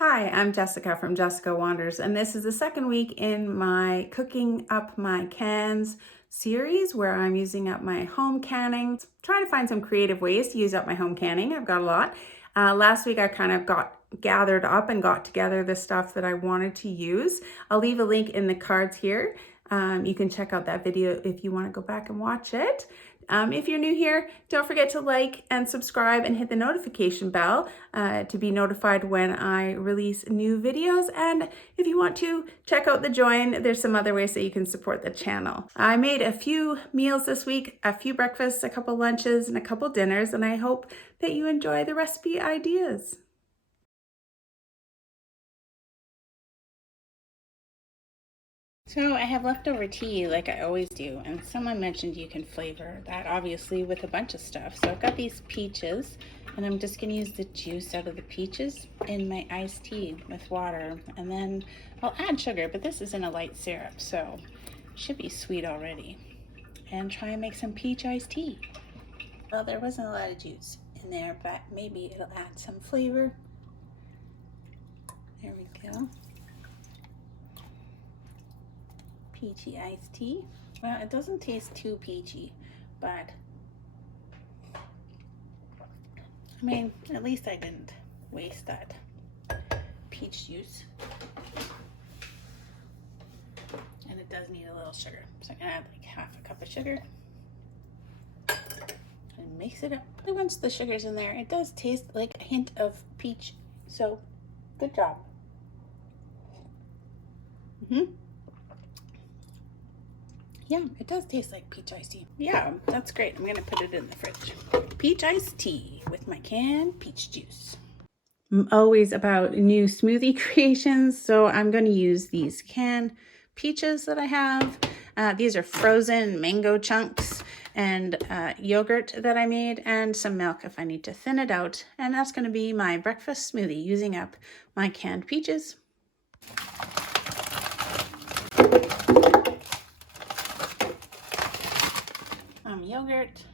Hi, I'm Jessica from Jessica Wanders, and this is the second week in my Cooking Up My Cans series where I'm using up my home canning. Trying to find some creative ways to use up my home canning. I've got a lot. Last week I kind of got gathered up and got together the stuff that I wanted to use. I'll leave a link in the cards here. You can check out that video if you want to go back and watch it. If you're new here, don't forget to like and subscribe and hit the notification bell to be notified when I release new videos. And if you want to check out the join, there's some other ways that you can support the channel. I made a few meals this week, a few breakfasts, a couple lunches, and a couple dinners, and I hope that you enjoy the recipe ideas. So I have leftover tea like I always do, and someone mentioned you can flavor that obviously with a bunch of stuff. So I've got these peaches, and I'm just going to use the juice out of the peaches in my iced tea with water, and then I'll add sugar, but this is in a light syrup, so it should be sweet already. And try and make some peach iced tea. Well, there wasn't a lot of juice in there, but maybe it'll add some flavor. There we go. Peachy iced tea. Well, it doesn't taste too peachy, but I mean, at least I didn't waste that peach juice. And it does need a little sugar, so I'm gonna add like half a cup of sugar and mix it up. And once the sugar's in there, it does taste like a hint of peach, so good job. Yeah, it does taste like peach iced tea. Yeah, that's great. I'm gonna put it in the fridge. Peach iced tea with my canned peach juice. I'm always about new smoothie creations, so I'm gonna use these canned peaches that I have. These are frozen mango chunks and yogurt that I made, and some milk if I need to thin it out. And that's gonna be my breakfast smoothie using up my canned peaches. Yogurt.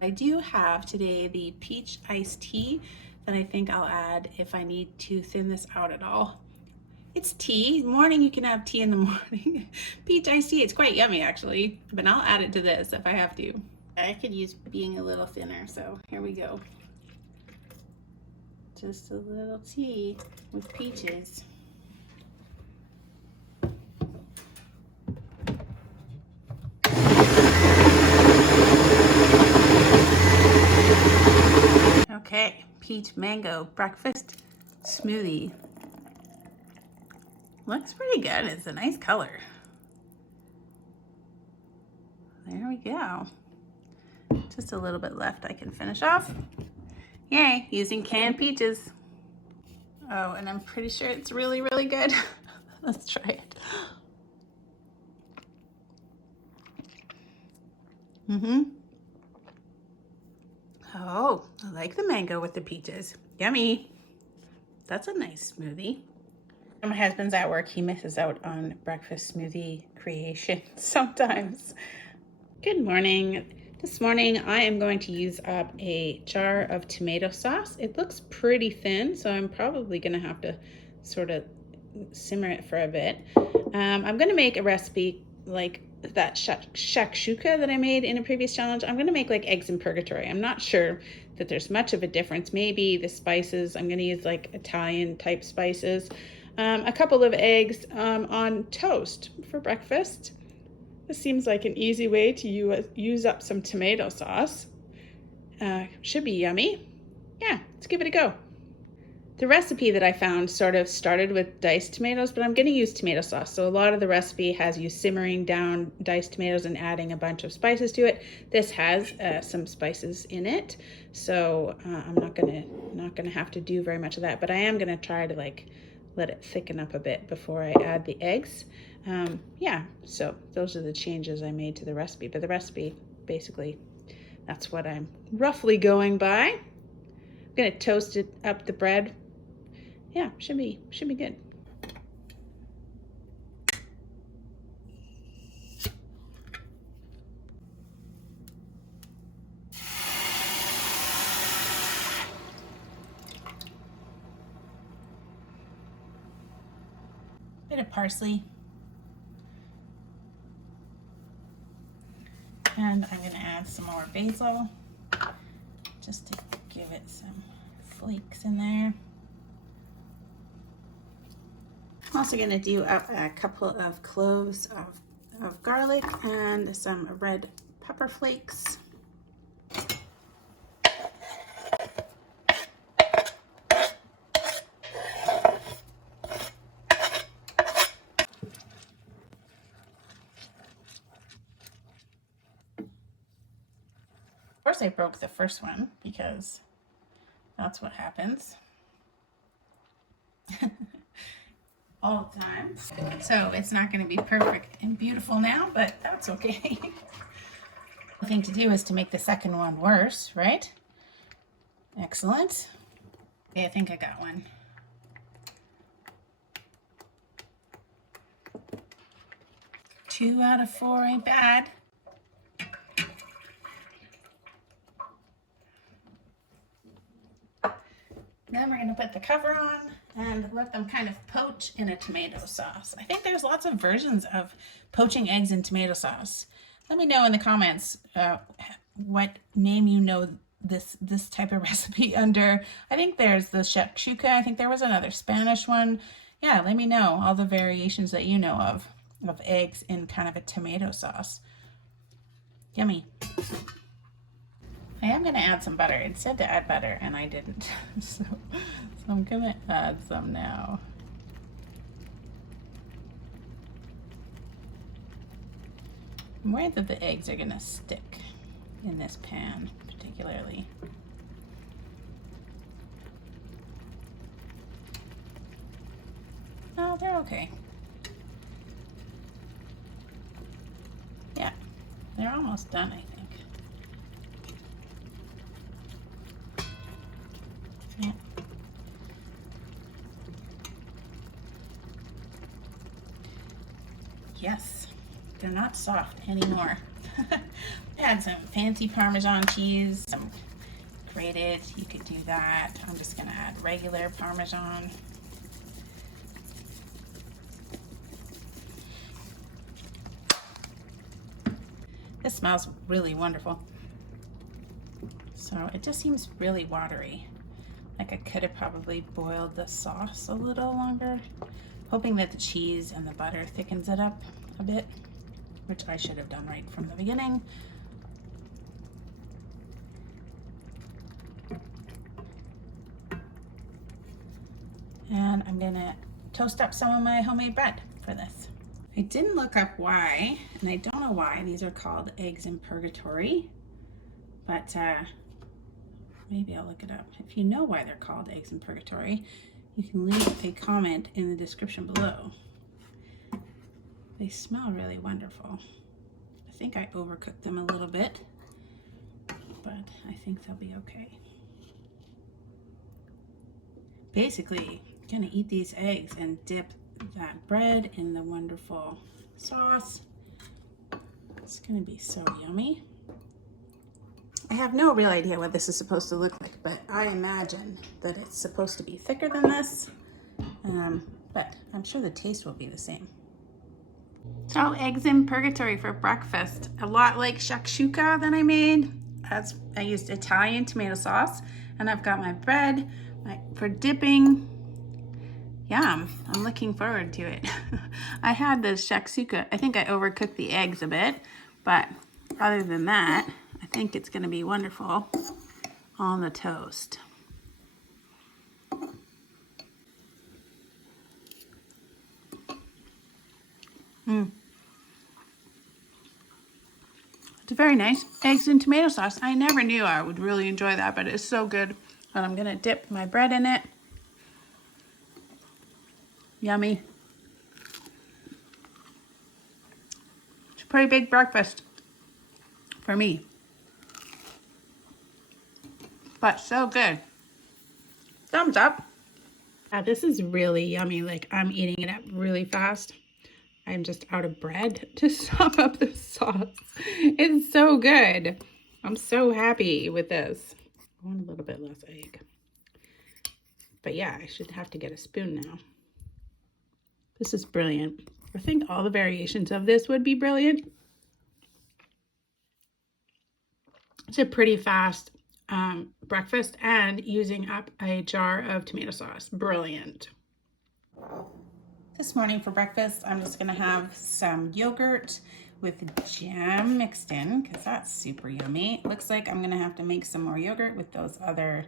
I do have today the peach iced tea that I think I'll add if I need to thin this out at all. It's tea. Morning, you can have tea in the morning. Peach iced tea, it's quite yummy actually, but I'll add it to this if I have to. I could use being a little thinner, so here we go. Just a little tea with peaches. Okay, peach mango breakfast smoothie. Looks pretty good. It's a nice color. There we go. Just a little bit left I can finish off. Yay, using canned peaches. Oh, and I'm pretty sure it's really, really good. Let's try it. Oh, I like the mango with the peaches. Yummy. That's a nice smoothie. My husband's at work. He misses out on breakfast smoothie creation sometimes. Good morning. This morning I am going to use up a jar of tomato sauce. It looks pretty thin, so I'm probably going to have to sort of simmer it for a bit. I'm going to make a recipe like that shakshuka that I made in a previous challenge. I'm going to make like eggs in purgatory. I'm not sure that there's much of a difference. Maybe the spices, I'm going to use like Italian type spices. A couple of eggs on toast for breakfast. This seems like an easy way to use up some tomato sauce. Should be yummy. Yeah, let's give it a go. The recipe that I found sort of started with diced tomatoes, but I'm going to use tomato sauce. So a lot of the recipe has you simmering down diced tomatoes and adding a bunch of spices to it. This has some spices in it, so I'm not gonna have to do very much of that. But I am going to try to like let it thicken up a bit before I add the eggs. Yeah, so those are the changes I made to the recipe. But the recipe, basically, that's what I'm roughly going by. gonna toast it up the bread. Yeah, should be good. Bit of parsley. And I'm gonna add some more basil just to give it some flakes in there. I'm also gonna do a couple of cloves of garlic and some red pepper flakes. Of course I broke the first one because that's what happens all the time. So it's not going to be perfect and beautiful now, but that's okay. The thing to do is to make the second one worse, right? Excellent. Okay, I think I got one. Two out of four ain't bad. Then we're going to put the cover on and let them kind of poach in a tomato sauce. I think there's lots of versions of poaching eggs in tomato sauce. Let me know in the comments what name you know this type of recipe under. I think there's the shakshuka. I think there was another Spanish one. Yeah, let me know all the variations that you know of eggs in kind of a tomato sauce. Yummy. I am going to add some butter. It said to add butter, and I didn't. So I'm going to add some now. I'm worried that the eggs are going to stick in this pan, particularly. No, they're okay. Yeah, they're almost done, I think. Yeah. Yes, they're not soft anymore. Add some fancy Parmesan cheese, some grated, you could do that. I'm just gonna add regular Parmesan. This smells really wonderful. So it just seems really watery. Like I could have probably boiled the sauce a little longer, hoping that the cheese and the butter thickens it up a bit, which I should have done right from the beginning. And I'm gonna toast up some of my homemade bread for this. I didn't look up why, and I don't know why these are called eggs in purgatory, but maybe I'll look it up. If you know why they're called eggs in purgatory, you can leave a comment in the description below. They smell really wonderful. I think I overcooked them a little bit, but I think they'll be okay. Basically, I'm gonna eat these eggs and dip that bread in the wonderful sauce. It's gonna be so yummy. I have no real idea what this is supposed to look like, but I imagine that it's supposed to be thicker than this, but I'm sure the taste will be the same. So eggs in purgatory for breakfast. A lot like shakshuka that I made. I used Italian tomato sauce, and I've got my bread for dipping. Yum, I'm looking forward to it. I had the shakshuka. I think I overcooked the eggs a bit, but other than that, I think it's gonna be wonderful on the toast. It's very nice. Eggs and tomato sauce. I never knew I would really enjoy that, but it's so good. And I'm gonna dip my bread in it. Yummy. It's a pretty big breakfast for me, but so good. Thumbs up. This is really yummy. Like, I'm eating it up really fast. I'm just out of bread to sop up the sauce. It's so good. I'm so happy with this. I want a little bit less egg. But yeah, I should have to get a spoon now. This is brilliant. I think all the variations of this would be brilliant. It's a pretty fast breakfast, and using up a jar of tomato sauce. Brilliant. This morning for breakfast, I'm just gonna have some yogurt with jam mixed in because that's super yummy. Looks like I'm gonna have to make some more yogurt with those other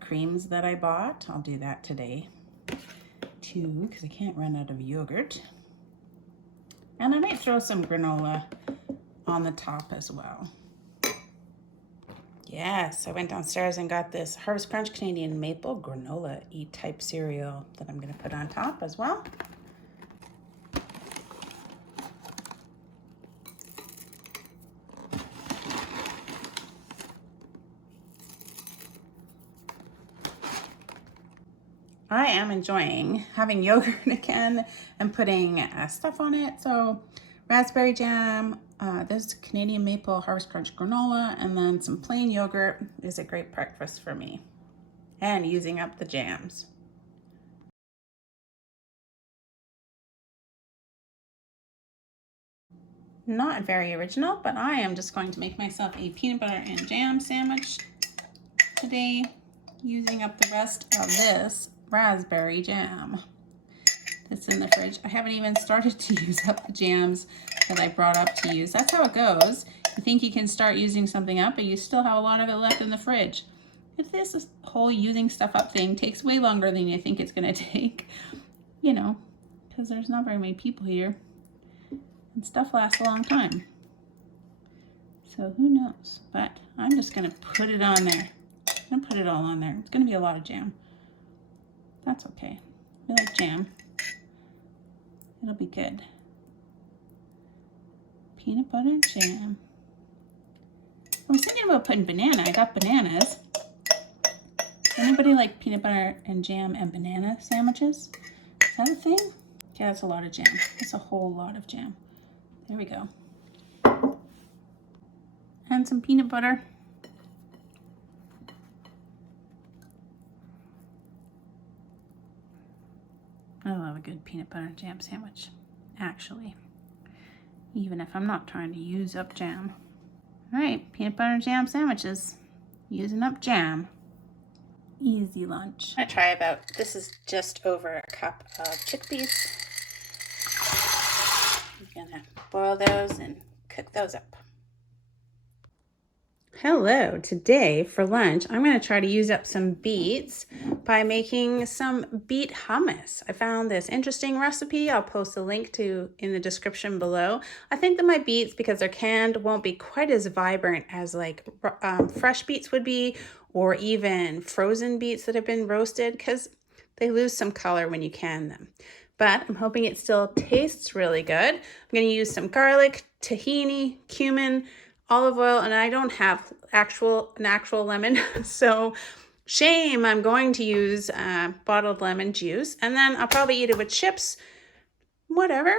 creams that I bought. I'll do that today too because I can't run out of yogurt. And I might throw some granola on the top as well. Yes, I went downstairs and got this Harvest Crunch Canadian Maple Granola E-type cereal that I'm gonna put on top as well. I am enjoying having yogurt again and putting stuff on it. So raspberry jam, this Canadian Maple Harvest Crunch granola, and then some plain yogurt is a great breakfast for me. And using up the jams. Not very original, but I am just going to make myself a peanut butter and jam sandwich today using up the rest of this raspberry jam that's in the fridge. I haven't even started to use up the jams that I brought up to use. That's how it goes. You think you can start using something up, but you still have a lot of it left in the fridge. If this whole using stuff up thing takes way longer than you think it's gonna take, you know, because there's not very many people here and stuff lasts a long time. So who knows, but I'm just gonna put it on there. I'm gonna put it all on there. It's gonna be a lot of jam. That's okay. We like jam. It'll be good. Peanut butter and jam. I was thinking about putting banana. I got bananas. Does anybody like peanut butter and jam and banana sandwiches? Is that a thing? Yeah, that's a lot of jam. That's a whole lot of jam. There we go. And some peanut butter. I love a good peanut butter and jam sandwich, actually, even if I'm not trying to use up jam. All right, peanut butter and jam sandwiches, using up jam. Easy lunch. I'm gonna try about, this is just over a cup of chickpeas. I'm gonna boil those and cook those up. Hello, today for lunch, I'm going to try to use up some beets by making some beet hummus. I found this interesting recipe. I'll post a link to in the description below. I think that my beets, because they're canned, won't be quite as vibrant as like fresh beets would be, or even frozen beets that have been roasted, because they lose some color when you can them. But I'm hoping it still tastes really good. I'm going to use some garlic, tahini, cumin, olive oil, and I don't have an actual lemon, so shame. I'm going to use bottled lemon juice, and then I'll probably eat it with chips, whatever.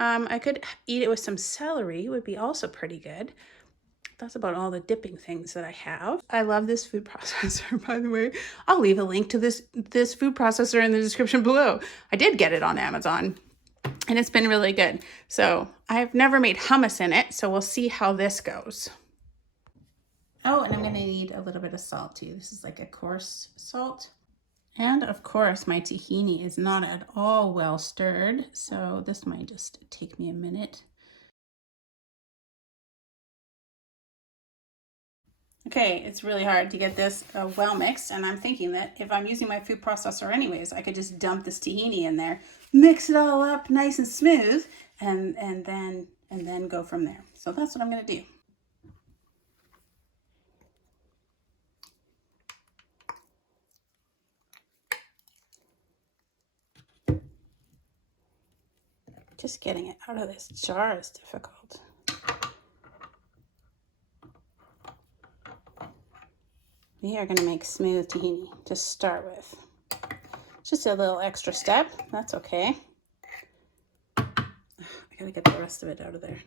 I could eat it with some celery, would be also pretty good. That's about all the dipping things that I have. I love this food processor, by the way. I'll leave a link to this food processor in the description below. I did get it on Amazon, and it's been really good. So I've never made hummus in it, so we'll see how this goes. Oh, and I'm gonna need a little bit of salt too. This is like a coarse salt. And of course, my tahini is not at all well stirred, so this might just take me a minute. Okay, it's really hard to get this well mixed, and I'm thinking that if I'm using my food processor anyways, I could just dump this tahini in there, mix it all up nice and smooth, and then go from there. So that's what I'm gonna do. Just getting it out of this jar is difficult. we are gonna make smooth tahini to start with. Just a little extra step, that's okay. I gotta get the rest of it out of there.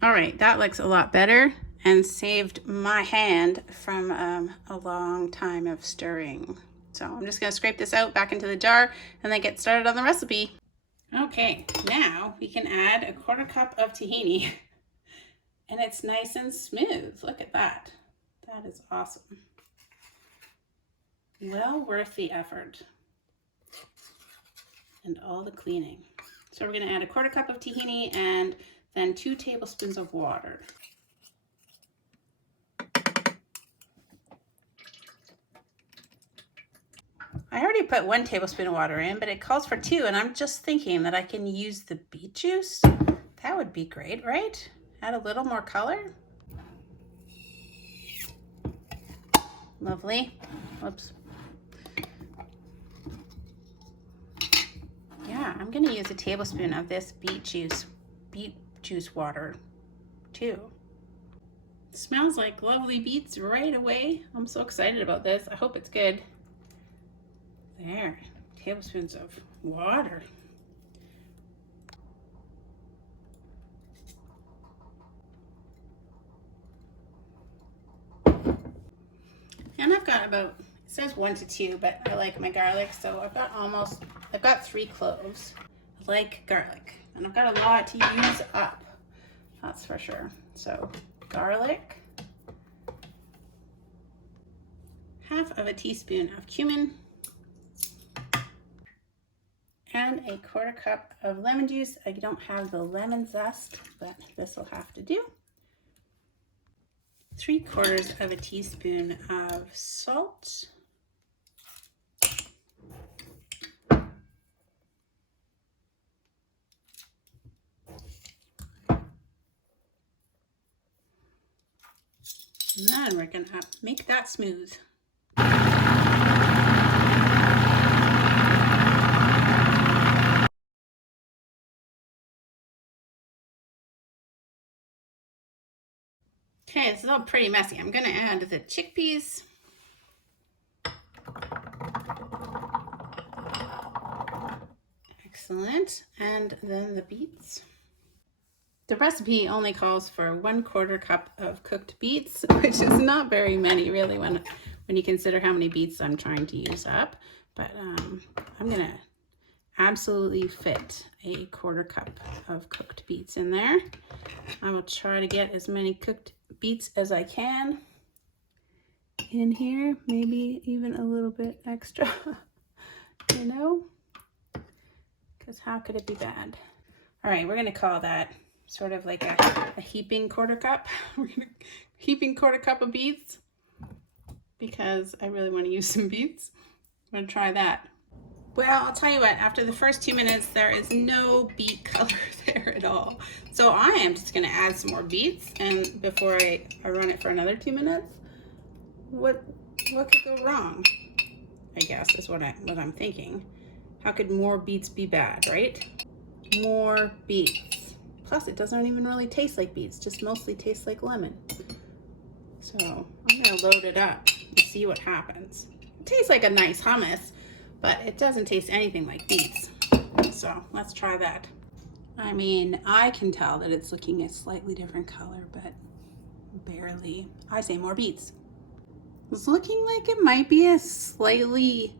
All right, that looks a lot better and saved my hand from a long time of stirring. So I'm just gonna scrape this out back into the jar and then get started on the recipe. Okay, now we can add a 1/4 cup of tahini and it's nice and smooth. Look at that. That is awesome. Well worth the effort and all the cleaning. So we're gonna add a 1/4 cup of tahini and then 2 tablespoons of water. I already put 1 tablespoon of water in, but it calls for 2, and I'm just thinking that I can use the beet juice. That would be great, right? Add a little more color. Lovely. Whoops. Yeah, I'm gonna use a tablespoon of this beet juice water too. It smells like lovely beets right away. I'm so excited about this. I hope it's good. There, tablespoons of water. And I've got about, it says 1 to 2, but I like my garlic, so I've got 3 cloves. I like garlic, and I've got a lot to use up, that's for sure. So garlic, 1/2 teaspoon of cumin, and a 1/4 cup of lemon juice. I don't have the lemon zest, but this will have to do. 3/4 teaspoon of salt. And then we're gonna make that smooth. Okay, it's all pretty messy. I'm gonna add the chickpeas. Excellent, and then the beets. The recipe only calls for 1/4 cup of cooked beets, which is not very many really when you consider how many beets I'm trying to use up. But I'm gonna absolutely fit a 1/4 cup of cooked beets in there. I will try to get as many cooked beets as I can in here, maybe even a little bit extra, you know, because how could it be bad? All right, we're gonna call that sort of like a heaping 1/4 cup. We're gonna heaping 1/4 cup of beets because I really want to use some beets. I'm gonna try that. Well, I'll tell you what, after the first 2 minutes, there is no beet color there at all. So I am just gonna add some more beets, and before I run it for another 2 minutes, what could go wrong? I guess is what I'm thinking. How could more beets be bad, right? More beets. Plus, it doesn't even really taste like beets, just mostly tastes like lemon. So I'm gonna load it up and see what happens. It tastes like a nice hummus, but it doesn't taste anything like beets. So let's try that. I mean, I can tell that it's looking a slightly different color, but barely. I say more beets. It's looking like it might be a slightly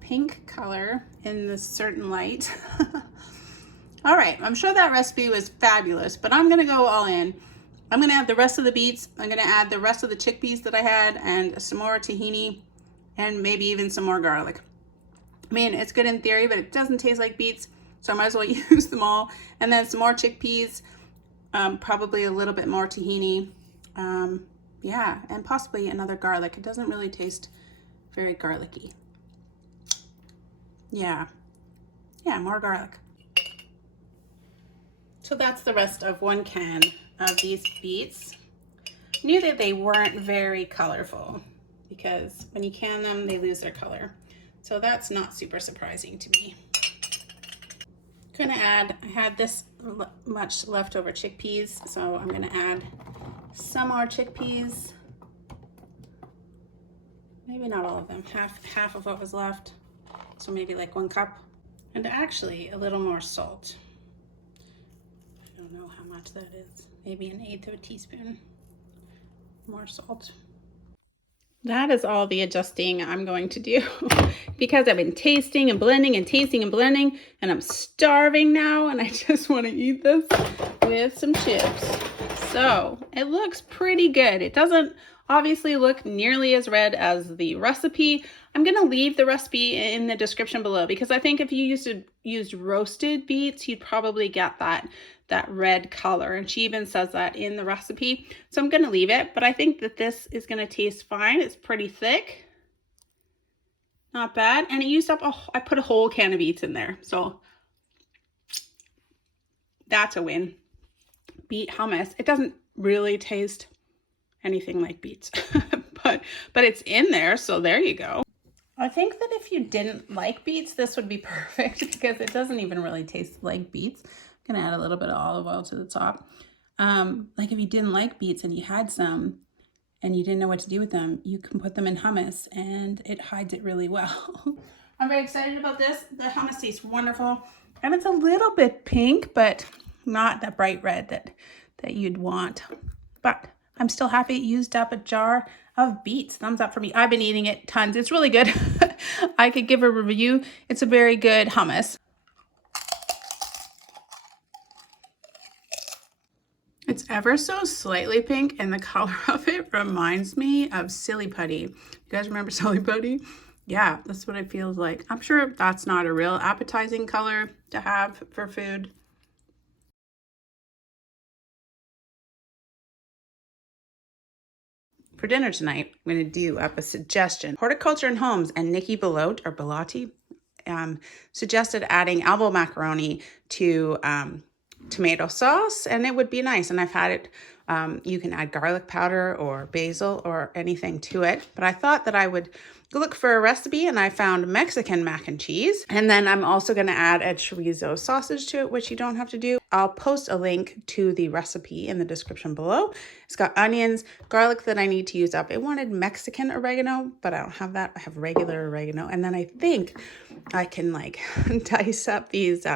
pink color in this certain light. All right, I'm sure that recipe was fabulous, but I'm gonna go all in. I'm gonna add the rest of the beets. I'm gonna add the rest of the chickpeas that I had and some more tahini and maybe even some more garlic. I mean, it's good in theory, but it doesn't taste like beets, so I might as well use them all. And then some more chickpeas, probably a little bit more tahini. Yeah, and possibly another garlic. It doesn't really taste very garlicky. Yeah, more garlic. So that's the rest of 1 can of these beets. I knew that they weren't very colorful because when you can them, they lose their color. So that's not super surprising to me. I had this much leftover chickpeas, so I'm gonna add some more chickpeas. Maybe not all of them, half of what was left. So maybe like 1 cup. And actually a little more salt. I don't know how much that is. Maybe 1/8 of a teaspoon more salt. That is all the adjusting I'm going to do because I've been tasting and blending and tasting and blending, and I'm starving now and I just want to eat this with some chips. So it looks pretty good. It doesn't obviously look nearly as red as the recipe. I'm going to leave the recipe in the description below because I think if you used roasted beets, you'd probably get that red color. And she even says that in the recipe. So I'm going to leave it, but I think that this is going to taste fine. It's pretty thick. Not bad. And it used up, I put a whole can of beets in there. So that's a win. Beet hummus. It doesn't really taste anything like beets, but it's in there. So there you go. I think that if you didn't like beets, this would be perfect because it doesn't even really taste like beets. I'm gonna add a little bit of olive oil to the top. Like if you didn't like beets and you had some and you didn't know what to do with them, you can put them in hummus and it hides it really well. I'm very excited about this. The hummus tastes wonderful and it's a little bit pink, but not that bright red that you'd want. But I'm still happy it used up a jar of beets. Thumbs up for me. I've been eating it tons. It's really good. I could give a review. It's a very good hummus. It's ever so slightly pink and the color of it reminds me of Silly Putty. You guys remember Silly Putty? Yeah, that's what it feels like. I'm sure that's not a real appetizing color to have for food. For dinner tonight, I'm going to do up a suggestion. Horticulture and Homes and Nikki Bellotti suggested adding elbow macaroni to tomato sauce, and it would be nice. And I've had it, you can add garlic powder or basil or anything to it. But I thought that I would look for a recipe and I found Mexican mac and cheese. And then I'm also going to add a chorizo sausage to it, which you don't have to do. I'll post a link to the recipe in the description below. It's got onions, garlic that I need to use up. I wanted Mexican oregano, but I don't have that. I have regular oregano. And then I think I can like dice up these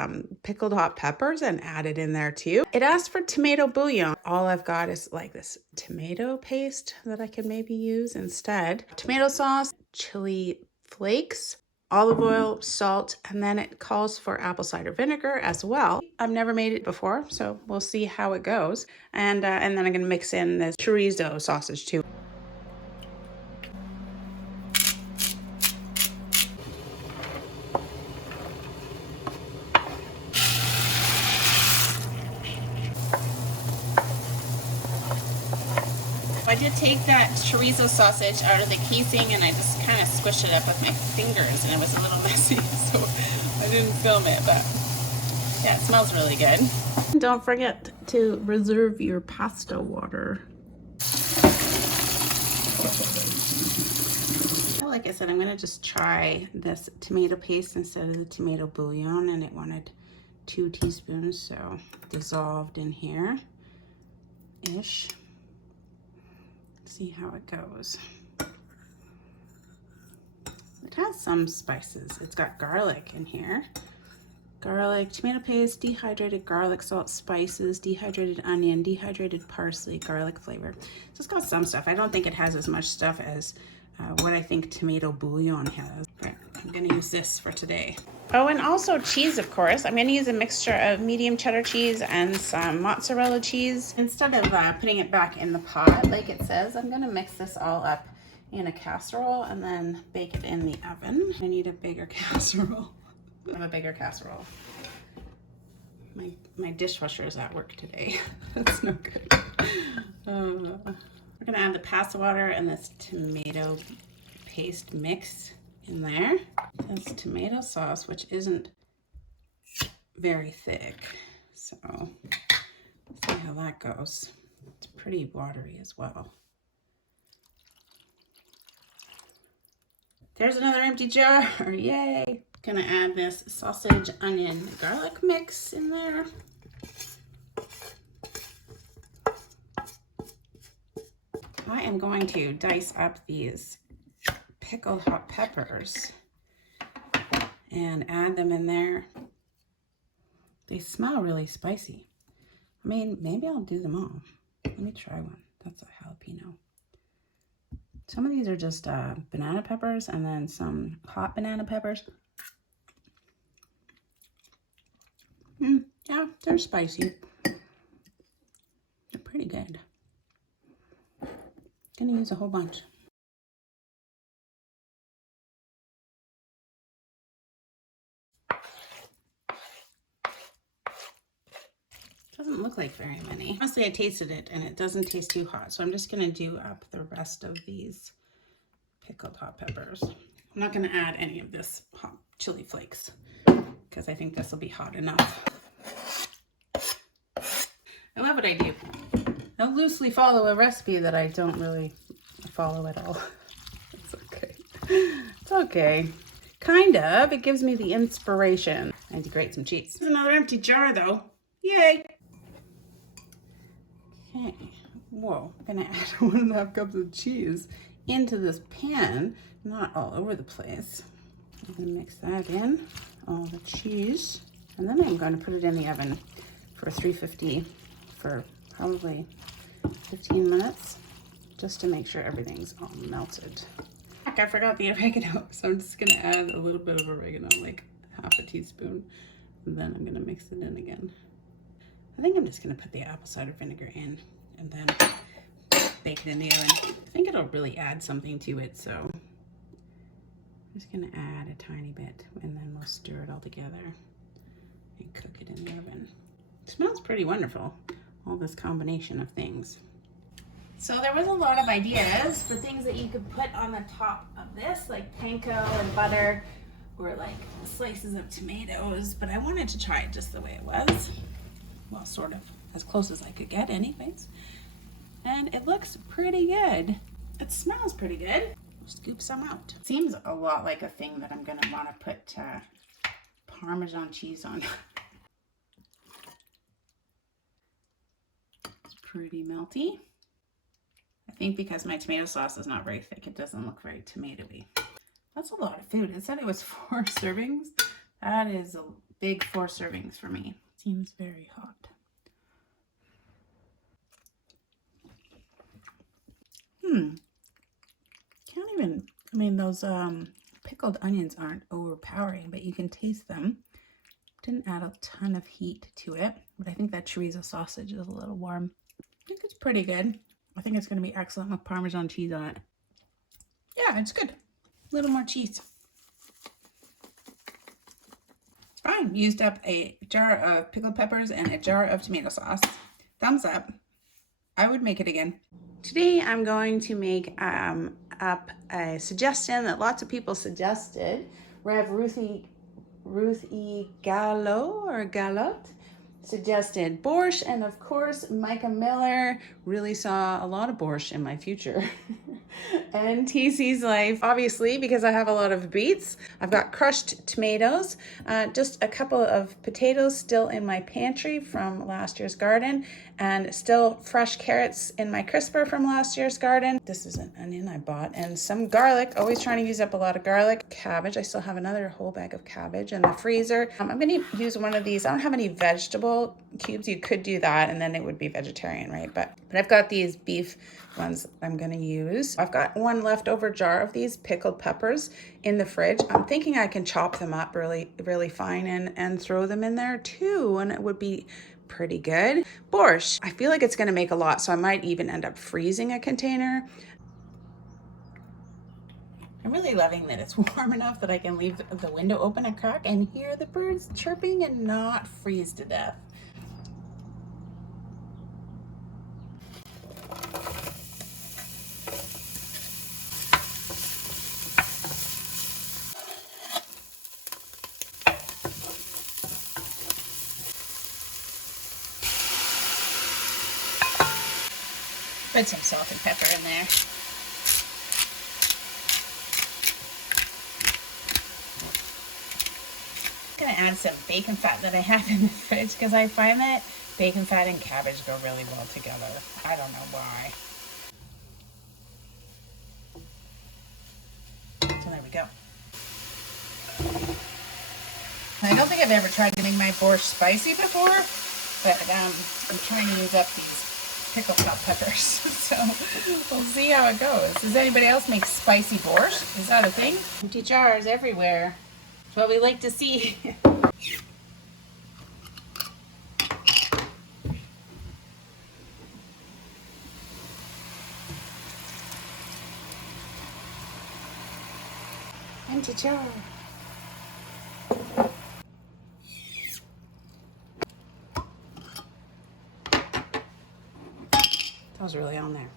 pickled hot peppers and add it in there too. It asked for tomato bouillon. All I've got is like this tomato paste that I could maybe use instead. Tomato sauce, chili flakes, olive oil, salt, and then it calls for apple cider vinegar as well. I've never made it before, so we'll see how it goes. And then I'm gonna mix in this chorizo sausage too. I did take that chorizo sausage out of the casing and I just kind of squished it up with my fingers and it was a little messy, so I didn't film it, but yeah, it smells really good. Don't forget to reserve your pasta water. Like I said, I'm gonna just try this tomato paste instead of the tomato bouillon, and it wanted 2 teaspoons, so dissolved in here-ish. See how it goes. It has some spices. It's got garlic in here. Garlic, tomato paste, dehydrated garlic, salt, spices, dehydrated onion, dehydrated parsley, garlic flavor. So it's got some stuff. I don't think it has as much stuff as what I think tomato bouillon has. Right, I'm gonna use this for today. Oh, and also cheese, of course. I'm gonna use a mixture of medium cheddar cheese and some mozzarella cheese. Instead of putting it back in the pot, like it says, I'm gonna mix this all up in a casserole and then bake it in the oven. I need a bigger casserole. I have a bigger casserole. My dishwasher is at work today. That's no good. We're gonna add the pasta water and this tomato paste mix in there. This tomato sauce, which isn't very thick, so let's see how that goes. It's pretty watery as well. There's another empty jar, yay! Gonna add this sausage, onion, garlic mix in there. am going to dice up these pickled hot peppers and add them in there. They smell really spicy. I mean, maybe I'll do them all. Let me try one. That's a jalapeno. Some of these are just banana peppers and then some hot banana peppers. Yeah, they're spicy. They're pretty good. Gonna use a whole bunch. Doesn't look like very many. Honestly, I tasted it and it doesn't taste too hot. So I'm just gonna do up the rest of these pickled hot peppers. I'm not gonna add any of this hot chili flakes because I think this will be hot enough. I love what I do. I loosely follow a recipe that I don't really follow at all. It's okay. It's okay. Kind of. It gives me the inspiration. I need to grate some cheese. There's another empty jar though. Yay! Okay. Whoa. I'm gonna add 1.5 cups of cheese into this pan, not all over the place. I'm gonna mix that in, all the cheese, and then I'm going to put it in the oven for 350 for probably 15 minutes, just to make sure everything's all melted. I forgot the oregano, so I'm just gonna add a little bit of oregano, like half a teaspoon, and then I'm gonna mix it in again. I think I'm just gonna put the apple cider vinegar in and then bake it in the oven. I think it'll really add something to it, so I'm just gonna add a tiny bit and then we'll stir it all together and cook it in the oven. It smells pretty wonderful, all this combination of things. So there was a lot of ideas for things that you could put on the top of this, like panko and butter, or like slices of tomatoes, but I wanted to try it just the way it was. Well, sort of, as close as I could get anyways. And it looks pretty good. It smells pretty good. We'll scoop some out. Seems a lot like a thing that I'm gonna wanna put Parmesan cheese on. It's pretty melty. I think because my tomato sauce is not very thick, it doesn't look very tomatoey. That's a lot of food. It said it was 4 servings. That is a big 4 servings for me. Seems very hot. Can't even, I mean, those pickled onions aren't overpowering, but you can taste them. Didn't add a ton of heat to it, but I think that chorizo sausage is a little warm. I think it's pretty good. I think it's going to be excellent with Parmesan cheese on it. Yeah, it's good. A little more cheese. It's fine. Used up a jar of pickled peppers and a jar of tomato sauce. Thumbs up. I would make it again. Today I'm going to make up a suggestion that lots of people suggested. Rev Ruthie Gallo or Galot suggested borscht, and of course Micah Miller really saw a lot of borscht in my future. And TC's life, obviously, because I have a lot of beets. I've got crushed tomatoes, just a couple of potatoes still in my pantry from last year's garden, and still fresh carrots in my crisper from last year's garden. This is an onion I bought, and some garlic, always trying to use up a lot of garlic. Cabbage, I still have another whole bag of cabbage in the freezer. I'm gonna use one of these. I don't have any vegetable cubes. You could do that and then it would be vegetarian, right? But I've got these beef ones I'm gonna use. I've got one leftover jar of these pickled peppers in the fridge. I'm thinking I can chop them up really, really fine and throw them in there too, and it would be pretty good. Borscht, I feel like it's gonna make a lot, so I might even end up freezing a container. I'm really loving that it's warm enough that I can leave the window open a crack and hear the birds chirping and not freeze to death. Put some salt and pepper in there. I'm gonna add some bacon fat that I have in the fridge because I find that bacon fat and cabbage go really well together. I don't know why. there we go. I don't think I've ever tried to make my borscht spicy before, but I'm trying to use up these pickled hot peppers, so we'll see how it goes. Does anybody else make spicy borscht? Is that a thing? Empty jars everywhere. That's what we like to see. Empty jar. That was really on there.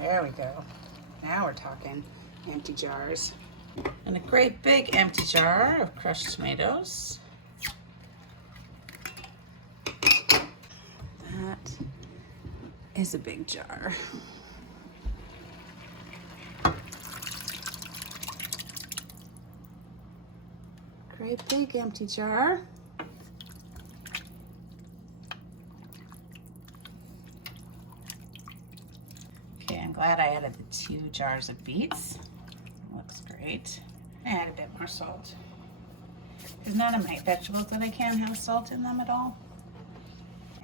There we go. Now we're talking empty jars. And a great big empty jar of crushed tomatoes. That is a big jar. Great big empty jar. Okay, I'm glad I added the 2 jars of beets. Looks great. I add a bit more salt, because none of my vegetables that I can have salt in them at all.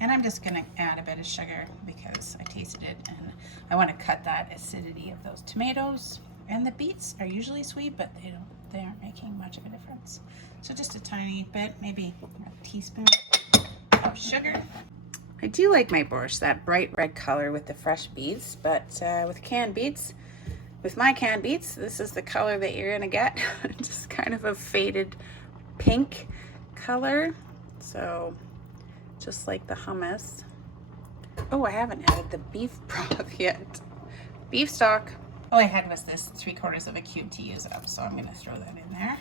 And I'm just gonna add a bit of sugar because I tasted it and I want to cut that acidity of those tomatoes. And the beets are usually sweet, but they aren't making much of a difference. So just a tiny bit, maybe a teaspoon of sugar. I do like my borscht, that bright red color with the fresh beets, but with canned beets, with my canned beets, this is the color that you're gonna get. Just kind of a faded pink color. So just like the hummus. Oh, I haven't added the beef broth yet. Beef stock. All I had was this 3/4 of a cube to use up, so I'm gonna throw that in there.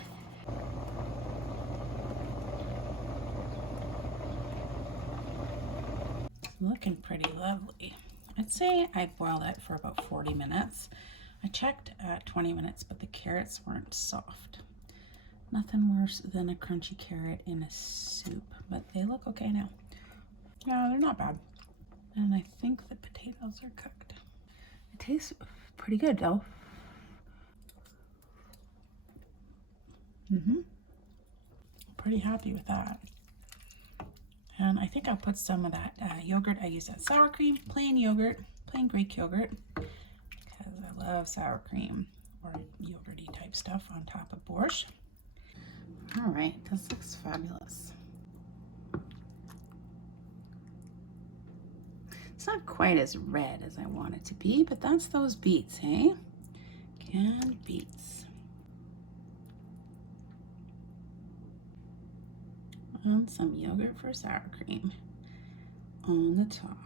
Looking pretty lovely. I'd say I boiled it for about 40 minutes. I checked at 20 minutes, but the carrots weren't soft. Nothing worse than a crunchy carrot in a soup, but they look okay now. Yeah, they're not bad. And I think the potatoes are cooked. It tastes pretty good though. Pretty happy with that. And I think I'll put some of that yogurt. I use that sour cream, plain yogurt, plain Greek yogurt, because I love sour cream or yogurty type stuff on top of borscht. All right, this looks fabulous. It's not quite as red as I want it to be, but that's those beets, hey? Canned beets. And some yogurt for sour cream on the top.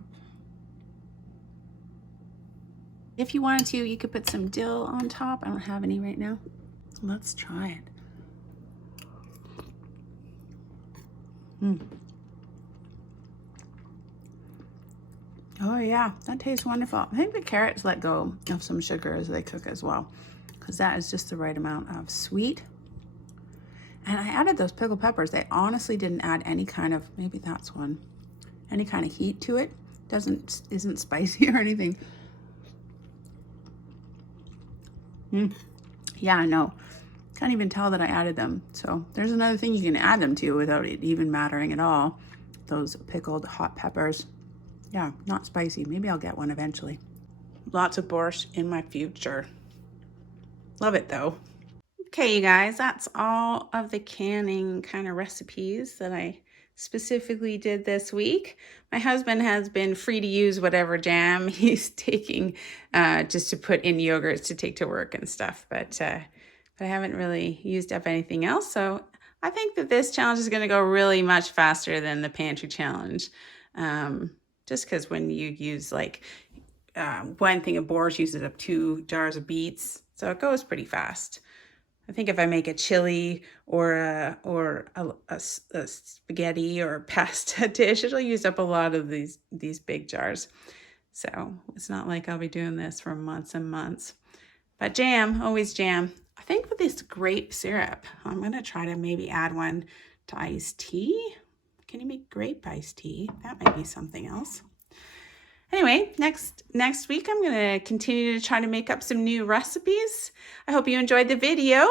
If you wanted to, you could put some dill on top. I don't have any right now. Let's try it. Oh yeah, that tastes wonderful. I think the carrots let go of some sugar as they cook as well, because that is just the right amount of sweet. And I added those pickled peppers. They honestly didn't add any kind of, maybe that's one, any kind of heat to it. Isn't spicy or anything. Yeah, I know. Can't even tell that I added them. So there's another thing you can add them to without it even mattering at all. Those pickled hot peppers. Yeah, not spicy. Maybe I'll get one eventually. Lots of borscht in my future. Love it though. Okay, you guys, that's all of the canning kind of recipes that I specifically did this week. My husband has been free to use whatever jam he's taking just to put in yogurts to take to work and stuff, but I haven't really used up anything else. So I think that this challenge is going to go really much faster than the pantry challenge. Just because when you use like one thing of borscht uses up 2 jars of beets, so it goes pretty fast. I think if I make a chili or a spaghetti or pasta dish, it'll use up a lot of these big jars. So it's not like I'll be doing this for months and months. But jam, always jam. I think with this grape syrup, I'm going to try to maybe add one to iced tea. Can you make grape iced tea? That might be something else. Anyway, next week I'm going to continue to try to make up some new recipes. I hope you enjoyed the video.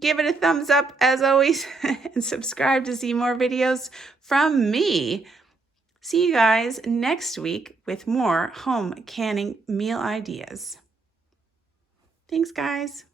Give it a thumbs up as always and subscribe to see more videos from me. See you guys next week with more home canning meal ideas. Thanks, guys.